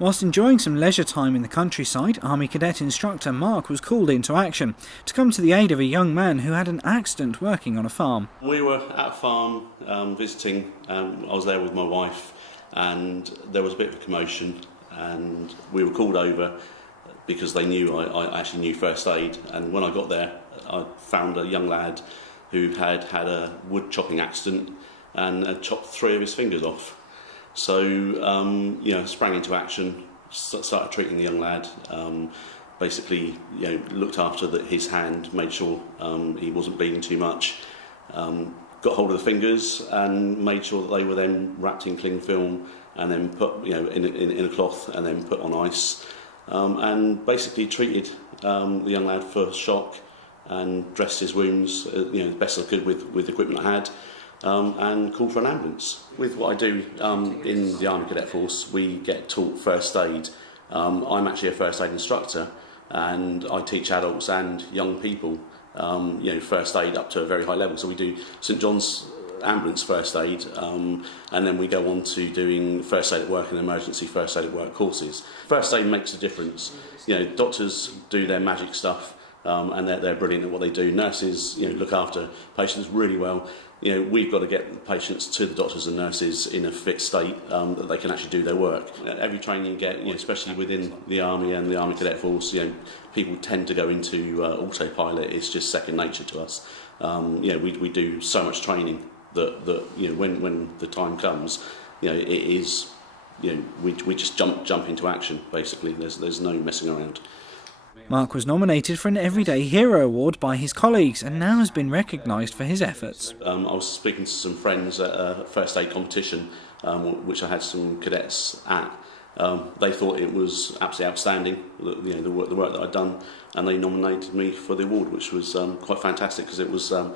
Whilst enjoying some leisure time in the countryside, Army Cadet instructor Mark was called into action to come to the aid of a young man who had an accident working on a farm. We were at a farm visiting. I was there with my wife, and there was a bit of a commotion, and we were called over because they knew I actually knew first aid. And when I got there, I found a young lad who had had a wood chopping accident and had chopped 3 of his fingers off. So, sprang into action, started treating the young lad, basically, looked after his hand, made sure he wasn't bleeding too much, got hold of the fingers and made sure that they were then wrapped in cling film and then put, in a cloth and then put on ice, and basically treated the young lad for shock and dressed his wounds, as best I could with the equipment I had. And call for an ambulance. With what I do in the Army Cadet Force, we get taught first aid. I'm actually a first aid instructor, and I teach adults and young people, first aid up to a very high level. So we do St John's ambulance first aid, and then we go on to doing first aid at work and emergency first aid at work courses. First aid makes a difference. Doctors do their magic stuff. And they're brilliant at what they do. Nurses, look after patients really well. We've got to get the patients to the doctors and nurses in a fit state that they can actually do their work. Every training you get, especially within the Army and the Army Cadet Force, people tend to go into autopilot. It's just second nature to us. We do so much training that when the time comes, it is, we just jump into action. Basically, there's no messing around. Mark was nominated for an Everyday Hero Award by his colleagues and now has been recognised for his efforts. I was speaking to some friends at a first aid competition, which I had some cadets at. They thought it was absolutely outstanding, the work that I'd done, and they nominated me for the award, which was quite fantastic because it was a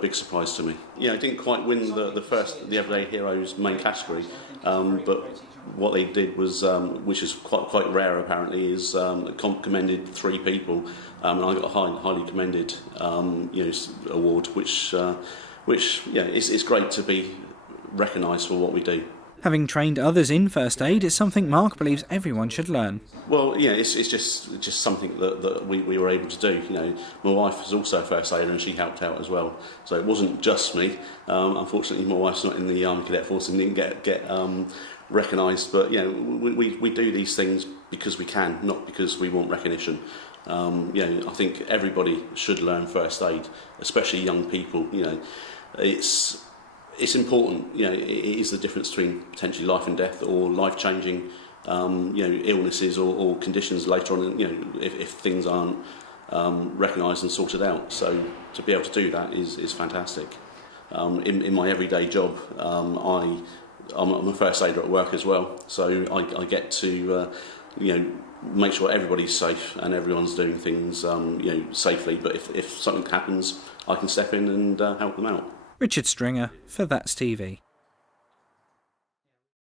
big surprise to me. I didn't quite win the Everyday Heroes main category, but what they did was, which is quite rare apparently, is commended 3 people, and I got a highly commended award, which it's great to be recognised for what we do. Having trained others in first aid is something Mark believes everyone should learn. Well, it's just something that we were able to do. My wife is also a first aider and she helped out as well. So it wasn't just me. Unfortunately, my wife's not in the Army Cadet Force and didn't get recognised. But we do these things because we can, not because we want recognition. I think everybody should learn first aid, especially young people. It's important. It is the difference between potentially life and death or life-changing, illnesses or conditions later on. If things aren't recognised and sorted out. So to be able to do that is fantastic. In my everyday job, I'm a first aider at work as well. So I get to make sure everybody's safe and everyone's doing things safely. But if something happens, I can step in and help them out. Richard Stringer for That's TV.